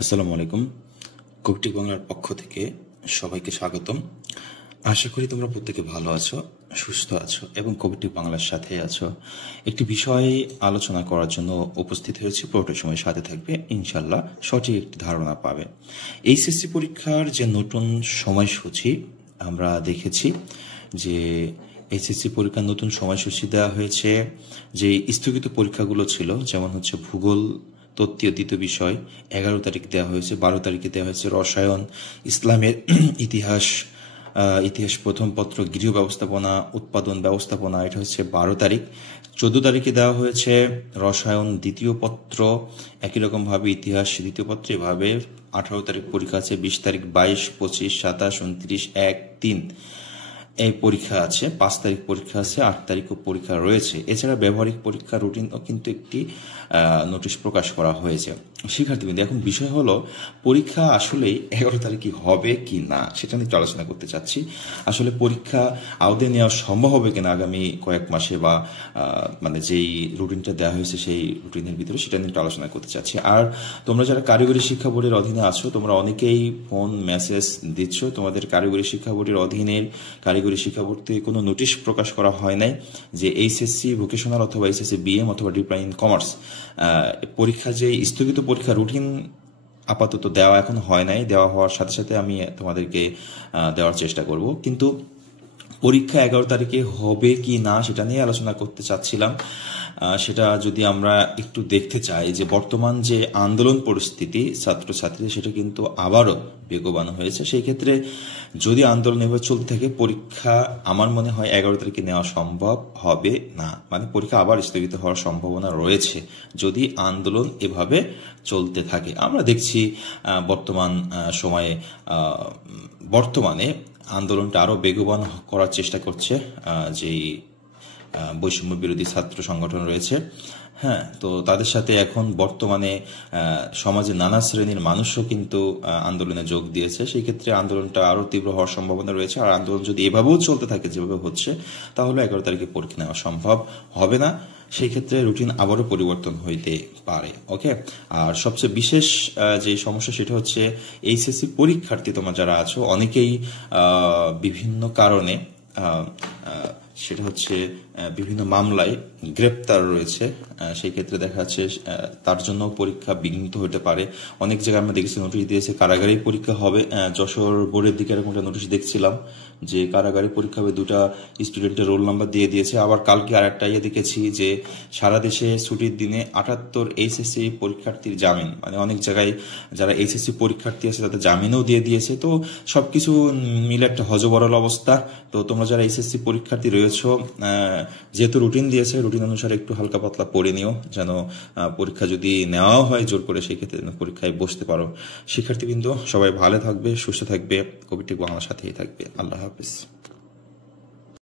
আসসালামু আলাইকুম। কবিটিক বাংলার পক্ষ থেকে সবাইকে স্বাগতম। আশা করি তোমরা প্রত্যেকে ভালো আছো, সুস্থ আছো এবং কবিটিক বাংলার সাথে আছো। একটি বিষয়ে আলোচনা করার জন্য উপস্থিত হয়েছে। পুরোটা সময় সাথে থাকবে, ইনশাল্লাহ সঠিক একটি ধারণা পাবে। এইচএসসি পরীক্ষার যে নতুন সময়সূচি আমরা দেখেছি যে এইচএসসি পরীক্ষার নতুন সময়সূচি দেওয়া হয়েছে। যে স্থগিত পরীক্ষাগুলো ছিল, যেমন হচ্ছে ভূগোল, তত্ত্বীয় দ্বিতীয় বিষয় 11 তারিখ দেওয়া হয়েছে, 12 তারিখে দেওয়া হয়েছে রসায়ন, ইসলামের ইতিহাস, ইতিহাস প্রথম পত্র, গৃহ ব্যবস্থাপনা, উৎপাদন ব্যবস্থাপনা, এটা হচ্ছে 12 তারিখ। 14 তারিখে দেওয়া হয়েছে রসায়ন দ্বিতীয় পত্র, একই রকম ভাবে ইতিহাস দ্বিতীয় পত্র। এভাবে 18 তারিখ পরীক্ষা আছে, 20 তারিখ, 22, 25, 27, 29, 1, 3 এই পরীক্ষা আছে, 5 তারিখ পরীক্ষা আছে, 8 তারিখও পরীক্ষা রয়েছে। এছাড়া ব্যবহারিক পরীক্ষা রুটিনও কিন্তু একটি নোটিশ প্রকাশ করা হয়েছে। শিক্ষার্থীবৃন্দ, এখন বিষয় হলো পরীক্ষা আসলেই 11 তারিখে হবে কি না সেটা নিয়ে একটু আলোচনা করতে চাচ্ছি। আসলে পরীক্ষা আদৌ নেওয়া সম্ভব হবে কিনা আগামী কয়েক মাসে, বা মানে যেই রুটিনটা দেওয়া হয়েছে সেই রুটিনের ভিতরে, সেটা নিয়ে একটু আলোচনা করতে চাচ্ছি। আর তোমরা যারা কারিগরি শিক্ষা বোর্ডের অধীনে আছো, তোমরা অনেকেই ফোন মেসেজ দিচ্ছ। তোমাদের কারিগরি শিক্ষা বোর্ডের অধীনের কারিগরি শিক্ষা বোর্ড থেকে কোনো নোটিশ প্রকাশ করা হয় নাই যে এইচএসসি ভোকেশনাল অথবা এইচএসসি বিএম অথবা ডিপ্লোমা ইন কমার্স পরীক্ষা, যে স্থগিত পরীক্ষা রুটিন আপাতত দেওয়া এখন হয় নাই। দেওয়া হওয়ার সাথে সাথে আমি তোমাদেরকে দেওয়ার চেষ্টা করব। কিন্তু পরীক্ষা 11 তারিখে হবে কি না সেটা নিয়ে আলোচনা করতে চাচ্ছিলাম। সেটা যদি আমরা একটু দেখতে চাই যে বর্তমান যে আন্দোলন পরিস্থিতি ছাত্রছাত্রীদের, সেটা কিন্তু আবারও বেগবান হয়েছে। সেই ক্ষেত্রে যদি আন্দোলন এভাবে চলতে থাকে, পরীক্ষা আমার মনে হয় 11 তারিখে নেওয়া সম্ভব হবে না। মানে পরীক্ষা আবার স্থগিত হওয়ার সম্ভাবনা রয়েছে যদি আন্দোলন এভাবে চলতে থাকে। আমরা দেখছি বর্তমান সময়ে বর্তমানে আন্দোলনটা আরো বেগবান করার চেষ্টা করছে যেই বৈষম্য বিরোধী ছাত্র সংগঠন রয়েছে। হ্যাঁ, তো তাদের সাথে এখন বর্তমানে সমাজের নানা শ্রেণীর মানুষও কিন্তু আন্দোলনে যোগ দিয়েছে। সেই ক্ষেত্রে আন্দোলনটা আরো তীব্র হওয়ার সম্ভাবনা রয়েছে। আর আন্দোলন যদি এভাবেও চলতে থাকে যেভাবে হচ্ছে, তাহলে 11 তারিখে পরীক্ষা নেওয়া সম্ভব হবে না। সেই ক্ষেত্রে রুটিন আবারও পরিবর্তন হইতে পারে। ওকে। আর সবচেয়ে বিশেষ যে সমস্যা, সেটা হচ্ছে এইচএসসি পরীক্ষার্থী তোমরা যারা আছো, অনেকেই বিভিন্ন কারণে সেটা হচ্ছে বিভিন্ন মামলায় গ্রেপ্তার রয়েছে। সেই ক্ষেত্রে দেখা যাচ্ছে তার জন্য পরীক্ষা বিঘ্নিত হতে পারে। অনেক জায়গায় আমরা দেখেছি নোটিশ দিয়েছে কারাগারেই পরীক্ষা হবে। যশোর বোর্ডের দিকে এরকম একটা নোটিশ দেখছিলাম যে কারাগারে পরীক্ষা হবে, 2টা স্টুডেন্টের রোল নাম্বার দিয়ে দিয়েছে। আবার কালকে আরেকটা দেখেছি যে সারা দেশে ছুটির দিনে 78 এইচএসসি পরীক্ষার্থীর জামিন, মানে অনেক জায়গায় যারা এইচএসসি পরীক্ষার্থী আছে তাদের জামিনও দিয়ে দিয়েছে। তো সবকিছু মিলে একটা হজবরল অবস্থা। তো তোমরা যারা এইচএসসি পরীক্ষার্থী রয়েছো, যেহেতু রুটিন দিয়েছে, রুটিন অনুসারে একটু হালকা পাতলা পড়ে নিও, যেন পরীক্ষা যদি নেওয়াও হয় জোর করে, সেই ক্ষেত্রে পরীক্ষায় বসতে পারো। শিক্ষার্থীবৃন্দ, সবাই ভালো থাকবে, সুস্থ থাকবে, কবিটিক বাংলার সাথেই থাকবে। আল্লাহ হাফিজ।